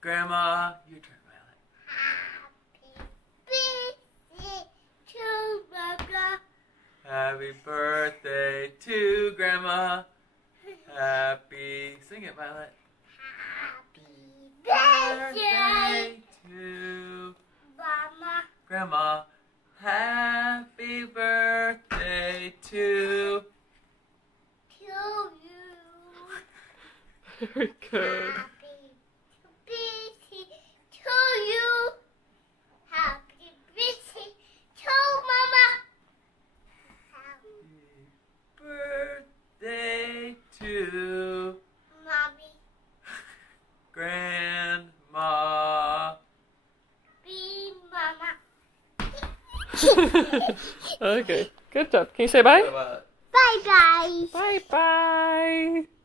Grandma, your turn, Violet. Happy birthday to Grandma. Happy birthday to Grandma. Happy, sing it, Violet. Happy birthday To Mama. Grandma. Happy birthday to You. Very good. Happy birthday to you. Happy birthday to Mama. Happy birthday to Mommy. Grandma. Be Mama. Okay, good job. Can you say bye? Bye, Violet. Bye bye. Bye bye.